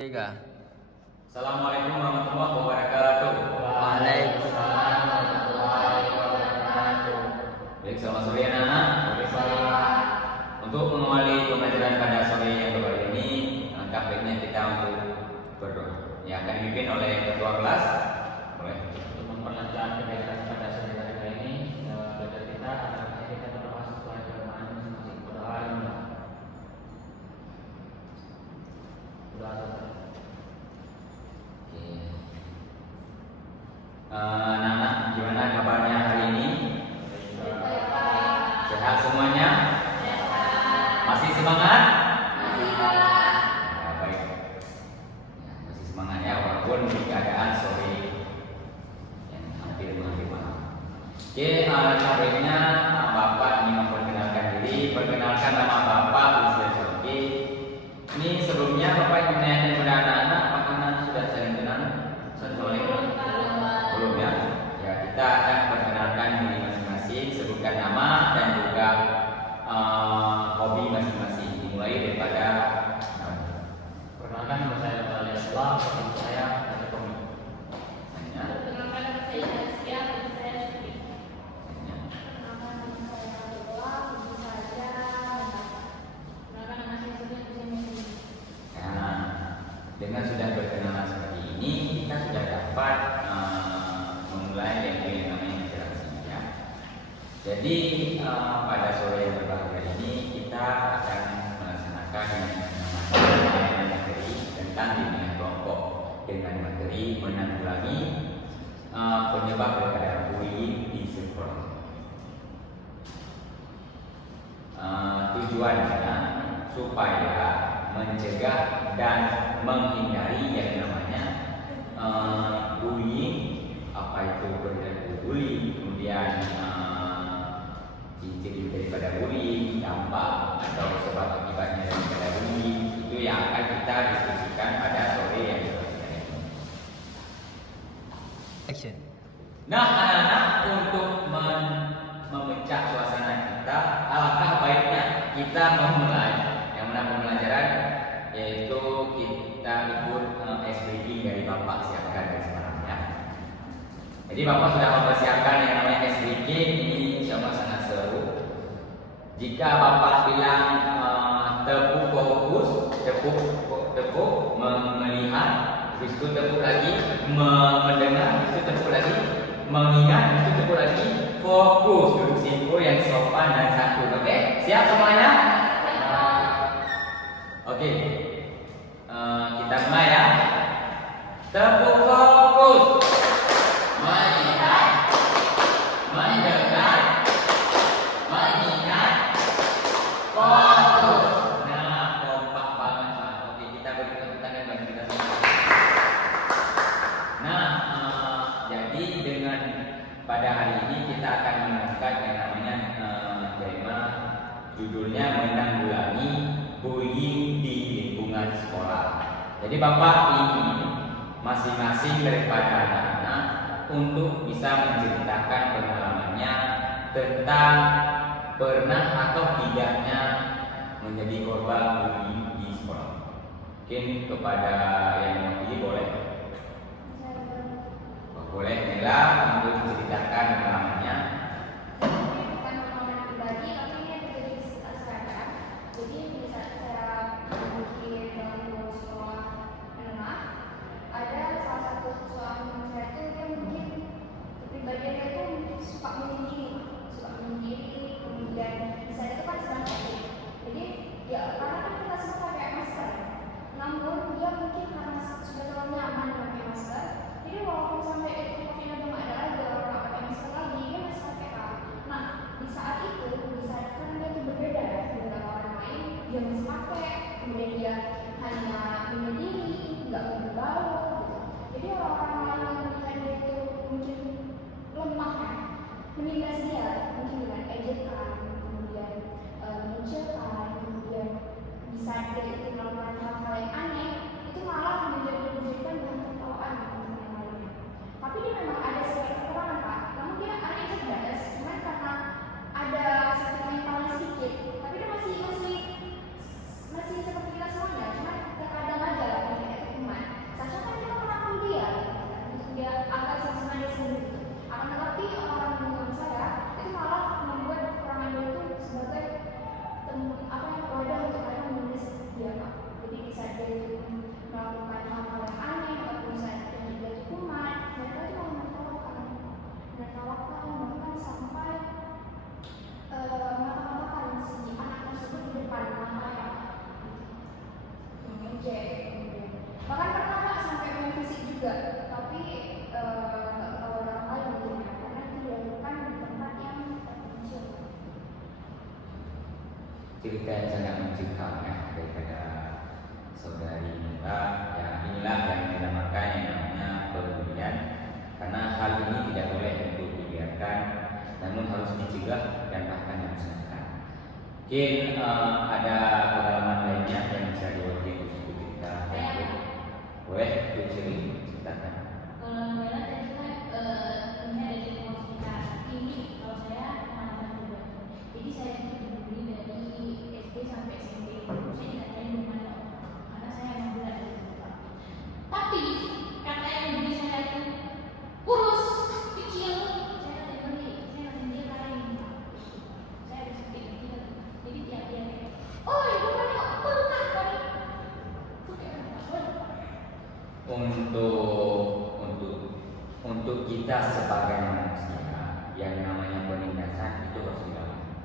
Tiga. Assalamualaikum warahmatullahi wabarakatuh. Waalaikumsalam warahmatullahi wabarakatuh. Baik, selamat sore anak-anak. Untuk mengawali pembelajaran pada sore yang baru ini, alangkah baiknya kita untuk berdoa. Yang akan dipimpin oleh ketua kelas. Boleh. Untuk memperlancar kegiatan pada sore hari ini, belajar kita adalah kita berdoa sesuai firman masing-masing. Berdoa selesai. Anak-anak, gimana kabarnya hari ini? Sehat semuanya? Masih semangat? Ya, baik. Ya, masih semangat ya, walaupun di keadaan sore yang hampir malam. Oke, baiknya Bapak ini memperkenalkan diri. Perkenalkan nama Bapak Uziel Soki. Ini sebelumnya Bapak ingin menanyakan kepada anak-anak, apakah anak sudah saling kenal? Assalamualaikum. Belum ya? Ya, kita akan perkenalkan diri masing-masing, sebutkan nama dan juga hobi masing-masing. Dimulai daripada Perkenalkan nama saya Bapak Aliaslah, hobi saya ada komik. Hanya. Perkenalkan nama saya Nasya, hobi saya syuting. Hanya. Perkenalkan nama saya Abdullah, hobi saya membaca. Perkenalkan nama saya Surya, hobi saya musik. Nah, dengan sudah berkenalan seperti ini, kita sudah dapat memulai yang namanya interaksi ya. Jadi pada sore yang berbahagia ini kita akan melaksanakan yang namanya materi tentang bimbingan kelompok dengan materi menanggulangi penyebab daripada bullying di sekolah. Tujuannya supaya mencegah dan menghindari yang namanya bullying, apa itu perilaku bullying, kemudian ciri daripada bullying, dampak atau sebab akibatnya daripada bullying, itu yang akan kita diskusikan pada sore yang berikutnya ini. Action. Nah, anak-anak, untuk memecah suasana kita, alangkah baiknya kita memulai yang mana pembelajaran, yaitu kita ikut SBG dari Bapak siapkan dari sekarang ya. Jadi Bapak sudah mempersiapkan yang namanya SBG, ini insya Allah sangat seru. Jika Bapak bilang tepuk fokus, tepuk melihat, habis itu tepuk lagi mendengar, habis itu tepuk lagi mengingat, habis itu tepuk lagi fokus, duduk simpul yang sopan dan santun. Oke, siap semuanya? Oke, kita mulai ya. Tepuk fokus, melihat, mendengar, mengingat, fokus. Nah, kompak banget Pak. Oke, kita beri tepuk tangan bagi kita semua. Nah, jadi dengan pada hari ini kita akan mengangkat yang namanya tema judulnya menanggulangi bullying di lingkungan sekolah. Jadi Bapak ingin masing-masing daripada anak-anak untuk bisa menceritakan pengalamannya tentang pernah atau tidaknya menjadi korban bullying di sekolah. Mungkin kepada yang mewakili boleh. Boleh Nela untuk menceritakan pengalamannya. Ini bukan pengalaman pribadi, tapi ini yang terjadi di sekitar saya. Jadi bisa saya mungkin dalam dua sekolah menengah, ada salah satu seorang teman saya itu dia mungkin kepribadiannya itu mungkin suka menyendiri, kemudian di saat itu kan sedang COVID. Jadi ya karena kan kita semua pakai masker, namun dia mungkin karena sudah terlalu nyaman pakai masker, jadi walaupun sampai itu COVID udah nggak ada lagi, cerita yang sangat mencengkam ya daripada saudari Mira. Ya inilah yang dinamakan yang namanya perbulian, karena hal ini tidak boleh untuk dibiarkan, namun harus dicegah dan bahkan dimusnahkan. Mungkin ada pengalaman lainnya yang bisa diwakili untuk cerita. Boleh ceritakan. Kalau Mela tadi kan ini ada di rumah kita. Ini kalau saya pengalaman pribadi. Jadi saya itu dibully dari SD sampai SMP. Saya dikatain gimana? Karena saya emang bulat dari bapak. Tapi kata yang membuli saya itu kurus, kecil. Saya kata dia lain. Saya ada sedikit kecil. Jadi tiap dia kayak, oh ibu banyak berkah kali. Itu kayak untuk kita sebagai manusia yang namanya penindasan itu harus dilakukan.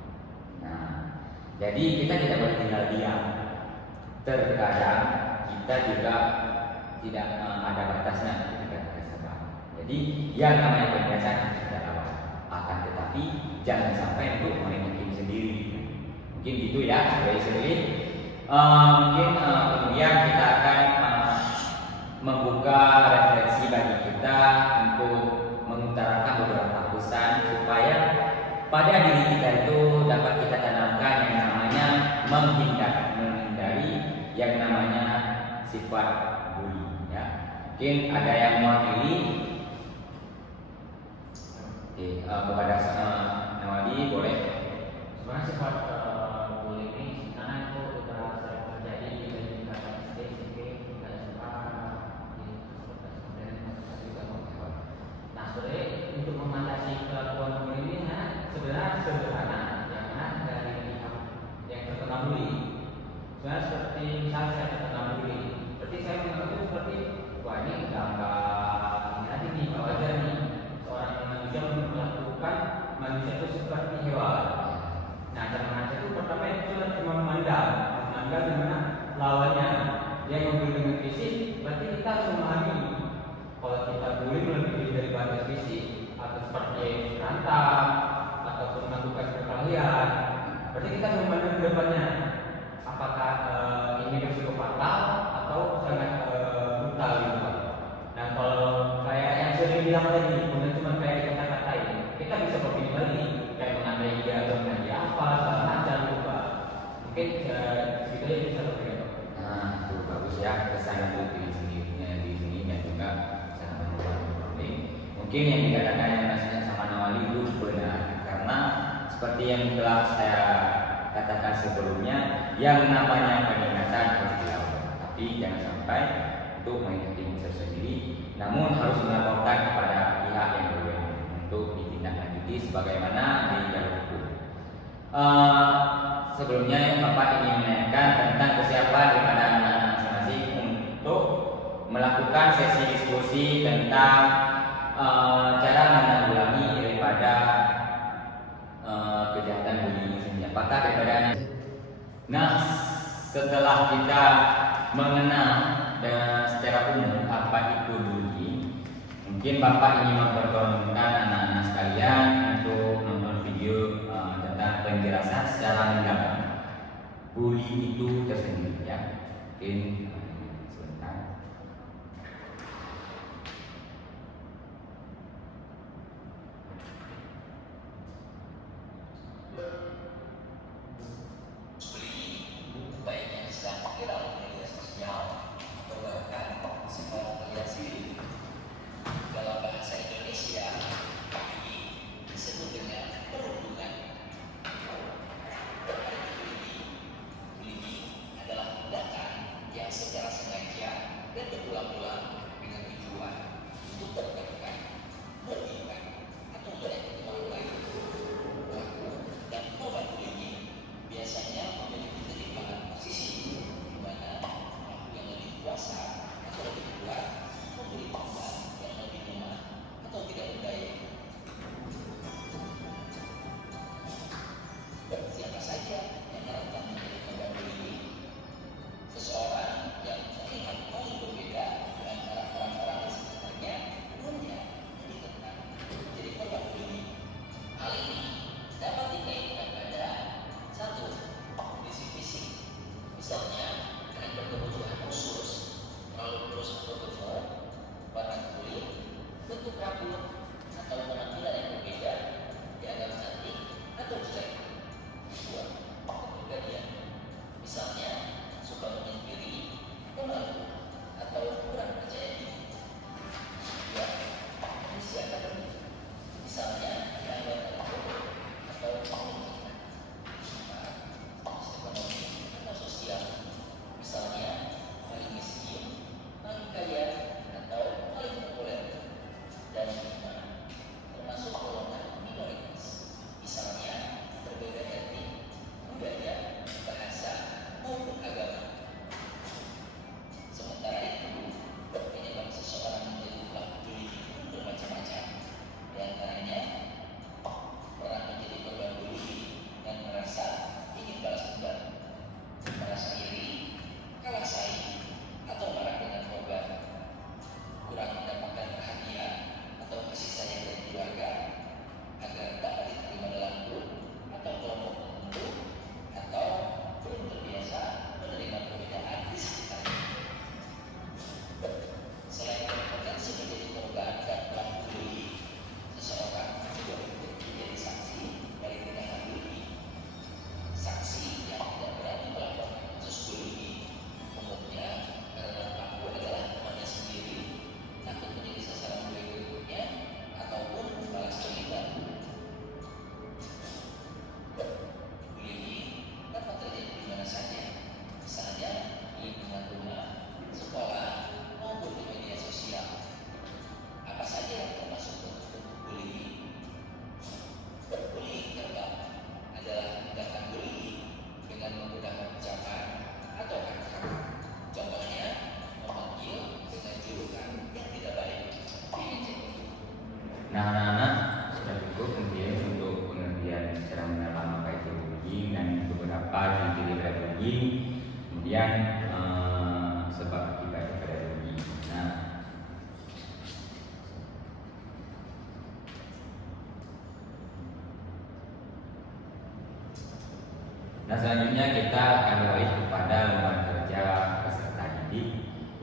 Nah, jadi kita tidak boleh tinggal diam. Terkadang kita juga tidak ada batasnya ketika kita sabar. Jadi yang namanya penindasan harus kita lawan. Akan tetapi jangan sampai untuk main hakim sendiri. Mungkin gitu ya, saudari-saudari. Mungkin kemudian kita akan membuka refleksi bagi kita untuk mengutarakan beberapa pesan supaya pada diri kita itu dapat kita tanamkan yang namanya menghindari yang namanya sifat bully ya. Mungkin ada yang mewakili kepada Nawali boleh. Sebenarnya sifat bully ini karena itu sudah sering terjadi di tingkat SD, SMP, tingkat SMA, di sekolah juga mau. Nah, sebenarnya untuk mengatasi kelakuan bully ini sebenarnya sederhana, jangan dari pihak yang terkena bully. Sebenarnya seperti misalnya saya terkena bully, berarti saya menganggap itu seperti wah ini enggak ini aja nih, enggak wajar nih seorang manusia melakukan manusia itu seperti hewan. Nah, cara mengajar itu pertama itu cuma memandang gimana lawannya. Dia membuli dengan fisik, berarti kita harus memahami kalau kita bully melebihi dari batas fisik atau seperti berantem ataupun melakukan perkelahian, berarti kita harus memandang ke depannya. Apakah ini berisiko fatal atau sangat brutal gitu Pak. Nah, kalau kayak yang sering bilang tadi, bukan cuma kayak kata-katain, kita bisa berpikir balik kayak menandai dia atau menandai apa segala macam lupa. Mungkin segitu aja bisa berpikir. Nah, itu bagus ya kesan itu di sini dan juga sangat membantu. Mungkin yang dikatakan yang nasihat sama Nawali itu benar, karena seperti yang telah saya katakan sebelumnya, yang namanya penindasan harus dilakukan, tapi jangan sampai untuk main hakim sendiri, namun harus melaporkan kepada pihak yang berwenang untuk ditindaklanjuti sebagaimana di jalur hukum. Sebelumnya Bapak ingin menanyakan tentang kesiapan daripada anak-anak masing-masing untuk melakukan sesi diskusi tentang cara menanggulangi daripada kejahatan bully ini sendiri. Apakah daripada anak? Nah, setelah kita mengenal dan secara umum apa itu bullying, mungkin Bapak ingin mempertontonkan anak-anak sekalian untuk nonton video tentang penjelasan secara mendalam bullying itu tersendiri ya. Mungkin sebentar. Adalah tindakan yang bentuk rambut atau penampilan yang berbeda, dianggap cantik atau jelek. Dua, kepribadian. Misalnya, suka menyendiri, pemalu, atau kurang percaya diri. Tiga, kondisi akademik. Misalnya, dianggap anak bodoh atau menguntungkan. Empat, status ekonomi atau sosial. Misalnya, paling miskin, paling kaya, atau paling populer. Dan lima, termasuk golongan minoritas. Misalnya, berbeda etnik, budaya, bahasa, maupun agama. Sementara itu, penyebab seseorang menjadi pelaku bullying pun bermacam-macam. Di antaranya, pernah menjadi korban bullying dan merasa ingin balas dendam, merasa iri, kalah saing, atau marah dengan korban, kurang mendapatkan perhatian atau kasih sayang dari keluarga, agar dapat diterima dalam grup atau kelompok tertentu, atau belum terbiasa menerima perbedaan di sekitarnya. Selain berpotensi menjadi korban dan pelaku bullying, seseorang juga menjadi saksi dari tindakan bullying. Saksi yang tidak berani melaporkan kasus bullying umumnya karena pelaku adalah temannya sendiri, takut menjadi sasaran bullying berikutnya, ataupun balas terlibat. Bullying dapat terjadi di mana saja, misalnya di lingkungan rumah, sekolah, maupun di media sosial. Apa saja yang termasuk bentuk bullying? Bullying verbal adalah tindakan bullying dengan menggunakan ucapan atau kata-kata. Contohnya, memanggil dengan julukan yang tidak baik, mengejek. Nah, anak-anak sudah cukup mungkin untuk pengertian secara mendalam apa itu bullying dan beberapa ciri-ciri dari bullying, kemudian sebab akibat dari bullying. Nah, selanjutnya kita akan beralih kepada lembaga kerja peserta didik.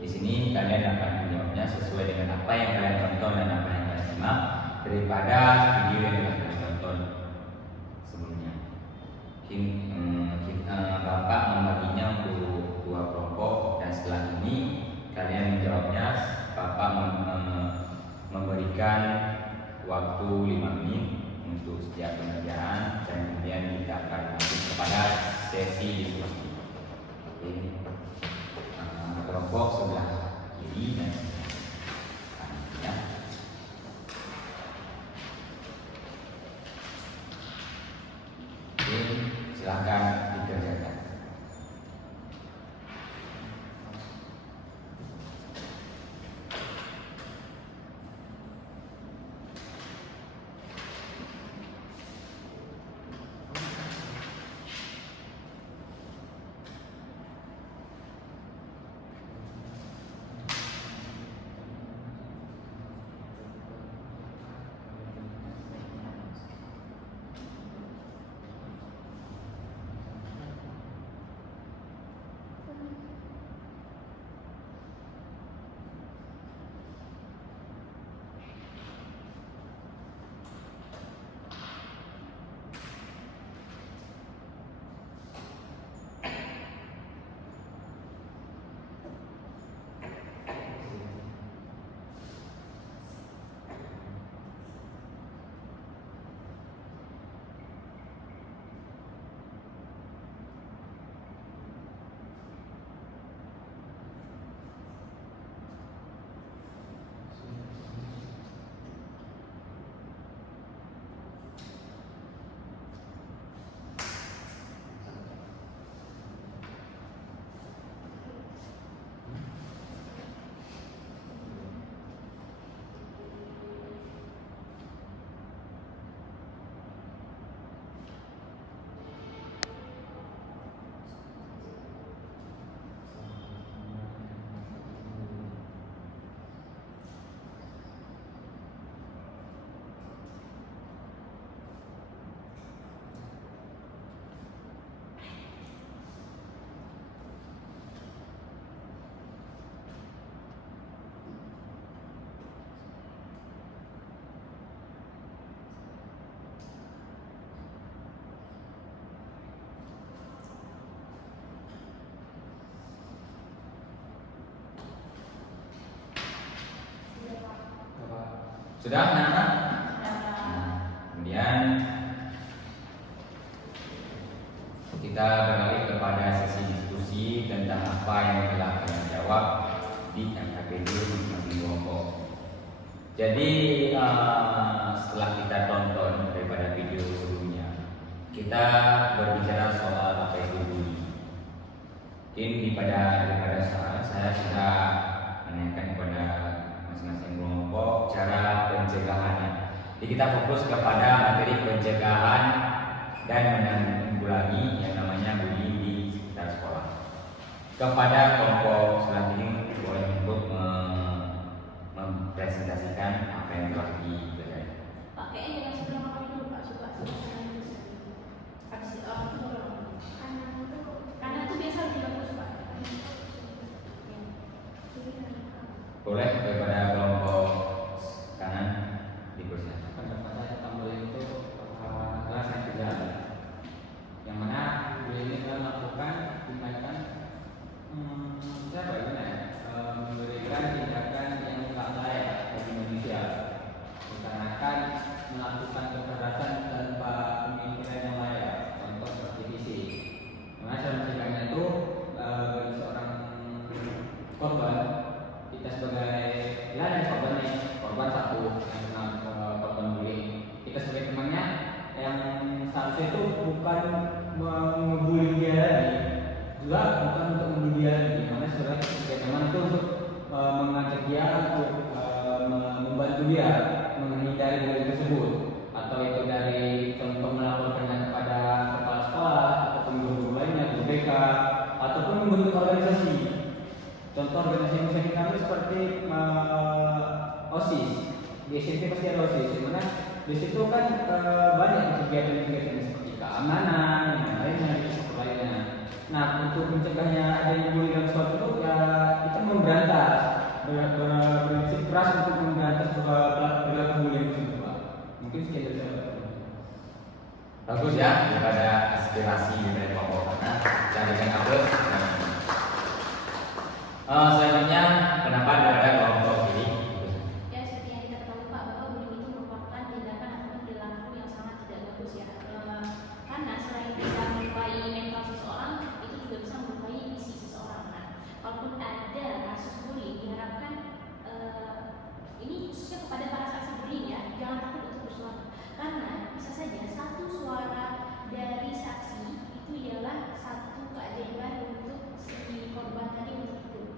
Di sini kalian dapat menjawabnya sesuai dengan apa yang kalian tonton dan apa yang kalian simak daripada video yang telah kalian tonton sebelumnya. Bapak membaginya untuk 2 kelompok dan setelah ini kalian menjawabnya. Bapak memberikan waktu 5 menit untuk setiap pengerjaan dan kemudian kita akan lanjut kepada sesi diskusi. Oke. Kelompok sebelah kiri dan kanan ya. Oke, silakan dikerjakan. Sudah anak-anak? Kemudian kita beralih kepada sesi diskusi tentang apa yang telah kalian jawab di MKPD masing-masing kelompok. Jadi setelah kita tonton daripada video sebelumnya, kita berbicara soal apa itu bullying. Mungkin daripada saya sudah menanyakan kepada masing-masing kelompok cara pencegahannya. Jadi kita fokus kepada materi pencegahan dan menanggulangi yang namanya bullying di sekitar sekolah. Kepada kelompok selanjutnya boleh untuk mempresentasikan apa yang telah diberikan. Pakai jangan sebelum apa dulu Pak, suka habis kanan itu biasa lebih bagus Pak. Boleh daripada kelompok kanan dipersilakan. Pendapat saya tentang bullying itu kelas yang tiga, yang mana bullying ini telah melakukan tindakan memberikan tindakan yang tak layak bagi manusia, dikarenakan melakukan kekerasan tanpa pemikiran yang layak, contoh seperti fisik. Karena cara mencegahnya itu bagi seorang korban, kita sebagai korban satu yang kena korban bullying, kita sebagai temannya yang seharusnya itu bukan membuli dia lagi, juga bukan untuk membuli dia lagi, karena sebenarnya sebagai teman itu untuk mengajak dia untuk membantu dia menghindari bullying tersebut, atau itu dari contoh melaporkannya kepada kepala sekolah ataupun guru lainnya, guru BK, ataupun membentuk organisasi. Contoh organisasi kami seperti OSIS. Di SMP pasti ada OSIS, dimana di situ kan banyak kegiatan-kegiatan seperti keamanan, yang lainnya, seperti lainnya. Nah, untuk mencegahnya adanya bullying dalam suatu itu, ya kita memberantas, berprinsip keras untuk memberantas perilaku bullying itu, Pak. Mungkin sekian dari saya. Bagus ya, daripada aspirasi dari kelompok kanan. Jadikan aplaus. Selanjutnya pendapat daripada kelompok kiri. Ya, seperti yang kita tahu Pak, bahwa bullying itu merupakan tindakan ataupun perilaku yang sangat tidak bagus ya. Karena selain bisa melukai mental seseorang, itu juga bisa melukai fisik seseorang. Nah, kalaupun ada kasus bullying, diharapkan ini khususnya kepada para saksi bullying ya, jangan takut untuk bersuara. Karena bisa saja satu suara dari saksi itu ialah satu keajaiban untuk si korban tadi untuk hidup.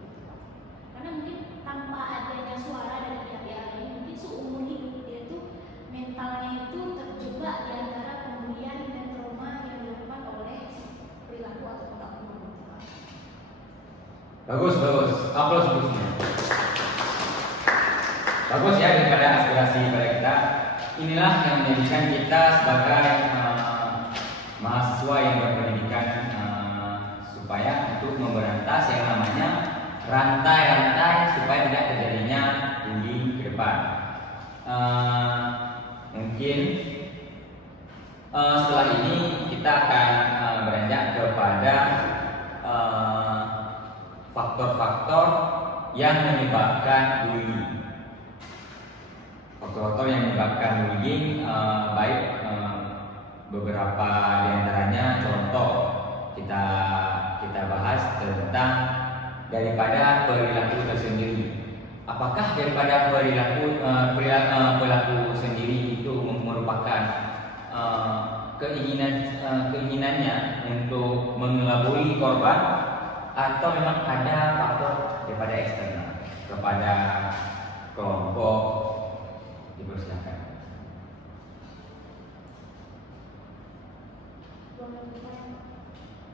Karena mungkin tanpa adanya suara dari pihak-pihak lain, mungkin seumur hidup dia tuh mentalnya itu terjebak di antara pembulian dan trauma yang dilakukan oleh perilaku atau oknum. Bagus. Aplaus untuk semua. Bagus ya, daripada aspirasi pada kita. Inilah yang menjadikan kita sebagai mahasiswa yang berpendidikan supaya untuk memberantas yang namanya rantai-rantai supaya tidak terjadinya bullying ke depan. Mungkin setelah ini kita akan beranjak kepada faktor-faktor yang menyebabkan bullying. Faktor-faktor yang menyebabkan bullying baik beberapa diantaranya contoh kita bahas tentang daripada perilaku tersendiri. Apakah daripada perilaku sendiri itu merupakan keinginannya untuk mengelabui korban, atau memang ada faktor daripada eksternal kepada kelompok? Dipersilakan.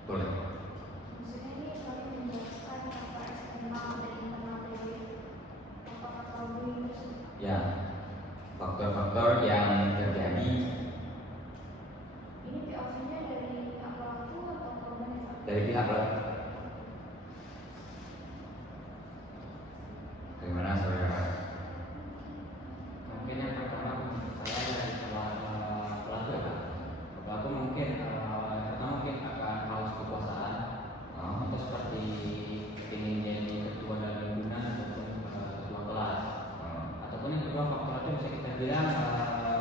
Boleh. Maksudnya ini selalu menjelaskan apa eksternal dan internal dari faktor bullying tersebut. Ya, faktor-faktor yang terjadi. Ini POV-nya dari pihak pelaku atau korban yang Dari pihak pelaku. Bagaimana saudara? Mungkin yang pertama saya dari pelaku ya. Pelaku mungkin pertama mungkin akan haus kekuasaan, atau seperti ingin jadi ketua dan pimpinan ataupun ketua kelas, atau Ataupun yang kedua faktor itu bisa kita bilang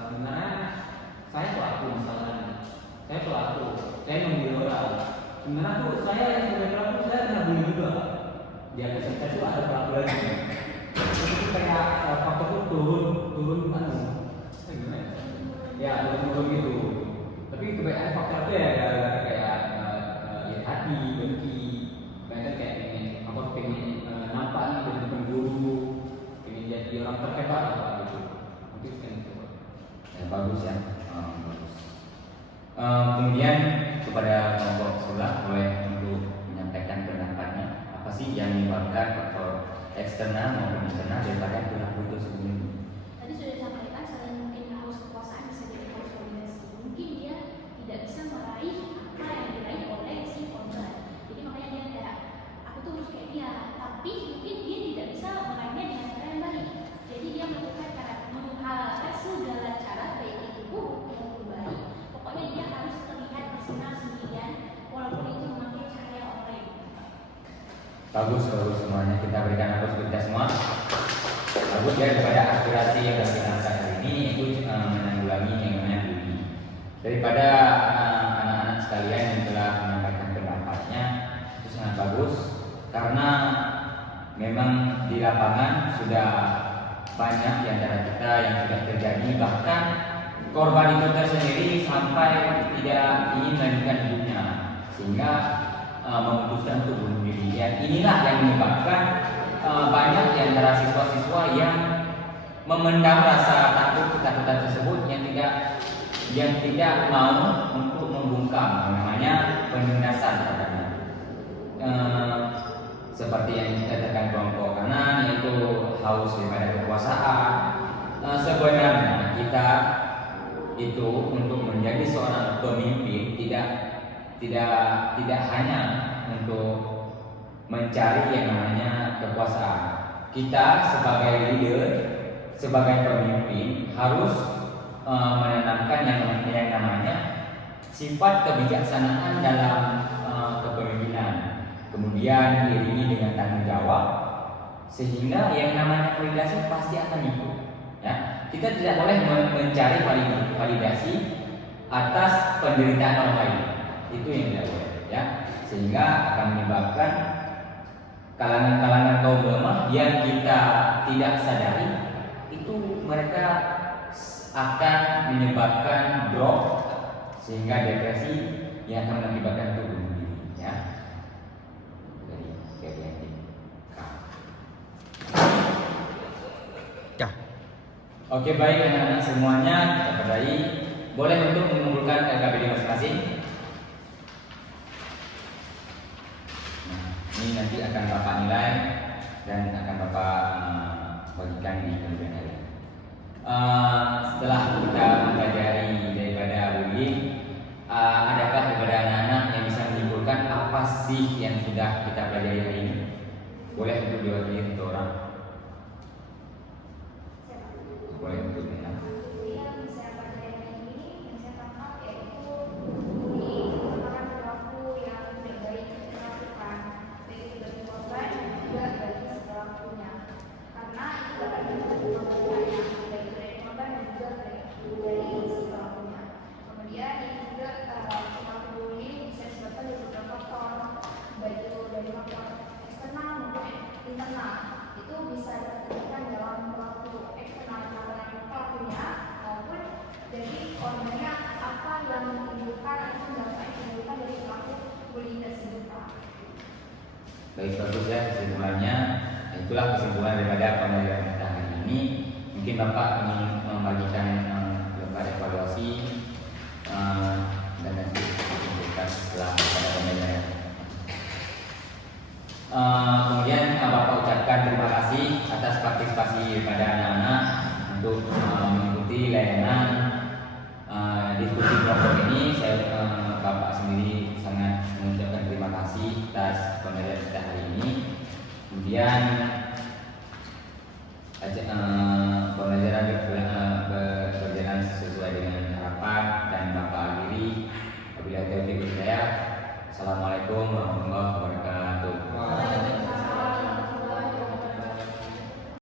sebenarnya saya pelaku misalnya, saya membuli orang. Sebenarnya tuh saya yang sebagai pelaku saya pernah bully juga. Di atas saya itu ada pelaku lagi. Itu kayak faktor itu turun gimana ya? Ya turun gitu. Tapi kebanyakan faktor itu ya gara-gara kayak iri hati, dengki, banyak kayak pengen nampak nih jadi pengguru, pengen jadi orang terhebat apa gitu. Mungkin kan itu. Ya, bagus ya. Bagus. Kemudian kepada kelompok sebelah boleh untuk menyampaikan pendapatnya apa sih yang menyebabkan faktor eksternal maupun internal daripada perilaku itu sendiri. Tadi sudah disampaikan selain mungkin haus kekuasaan bisa jadi haus dominasi. Mungkin dia tidak bisa meraih apa yang diraih oleh si korban. Jadi makanya dia kayak aku tuh harus kayak dia, tapi mungkin dia tidak bisa meraihnya dengan cara yang baik. Jadi dia melakukan cara menghalalkan segala cara baik itu buruk maupun baik. Pokoknya dia harus terlihat bersinar sendirian walaupun itu memakai cahaya orang lain. Bagus semuanya, kita berikan aplaus kita semua. Bagus ya daripada aspirasi yang kita angkat hari ini itu menanggulangi yang namanya bully. Daripada anak-anak sekalian yang telah menyampaikan pendapatnya itu sangat bagus karena memang di lapangan sudah banyak di antara kita yang sudah terjadi, bahkan korban itu tersendiri sampai tidak ingin melanjutkan hidupnya sehingga memutuskan untuk bunuh diri. Dan inilah yang menyebabkan banyak di antara siswa-siswa yang memendam rasa ketakutan tersebut yang tidak mau untuk membungkam, namanya penindasan katanya. Seperti yang dikatakan kelompok kanan yaitu haus daripada kekuasaan. Sebenarnya kita itu untuk menjadi seorang pemimpin tidak hanya untuk mencari yang namanya kekuasaan. Kita sebagai leader, sebagai pemimpin harus menanamkan yang namanya sifat kebijaksanaan dalam kepemimpinan. Kemudian diiringi dengan tanggung jawab sehingga yang namanya validasi pasti akan ikut. Ya, kita tidak boleh mencari validasi atas penderitaan orang lain. Itu yang tidak boleh, ya. Sehingga akan menyebabkan kalangan-kalangan kaum lemah yang kita tidak sadari itu mereka akan menyebabkan drop sehingga depresi yang akan mengakibatkan itu bunuh diri, ya. Oke, baik anak-anak semuanya, kita berdaya. Boleh untuk mengumpulkan LKPD masing-masing. Nah, ini nanti akan Bapak nilai dan akan Bapak bagikan di kemudian hari. Setelah kita mempelajari daripada bullying, adakah daripada anak-anak yang bisa menyimpulkan apa sih yang sudah kita pelajari hari ini? Boleh untuk diwakili satu orang. Boleh untuk Nina. Yang saya pelajari ini yang saya tangkap yaitu bullying merupakan perilaku yang tidak baik dilakukan baik itu bagi korban dan juga bagi si pelakunya, karena itu dapat menimbulkan bahaya baik itu dari korban dan juga dari si pelakunya. Kemudian ini juga perilaku bullying bisa disebabkan dari beberapa faktor, baik itu dari faktor eksternal maupun internal. Itu bisa diterjemahkan dalam perilaku eksternal pelakunya maupun dari korbannya apa yang menimbulkan atau dampak yang menimbulkan dari pelaku bullying tersebut. Baik, bagus ya kesimpulannya. Itulah kesimpulan daripada pembelajaran kita hari ini. Mungkin Bapak ingin membagikan beberapa evaluasi dan nanti kita setelah pada pembelajaran. Kemudian Bapak ucapkan terima kasih atas partisipasi pada anak-anak untuk mengikuti layanan diskusi kelompok ini. Bapak sendiri sangat mengucapkan terima kasih atas pembelajaran kita hari ini. Kemudian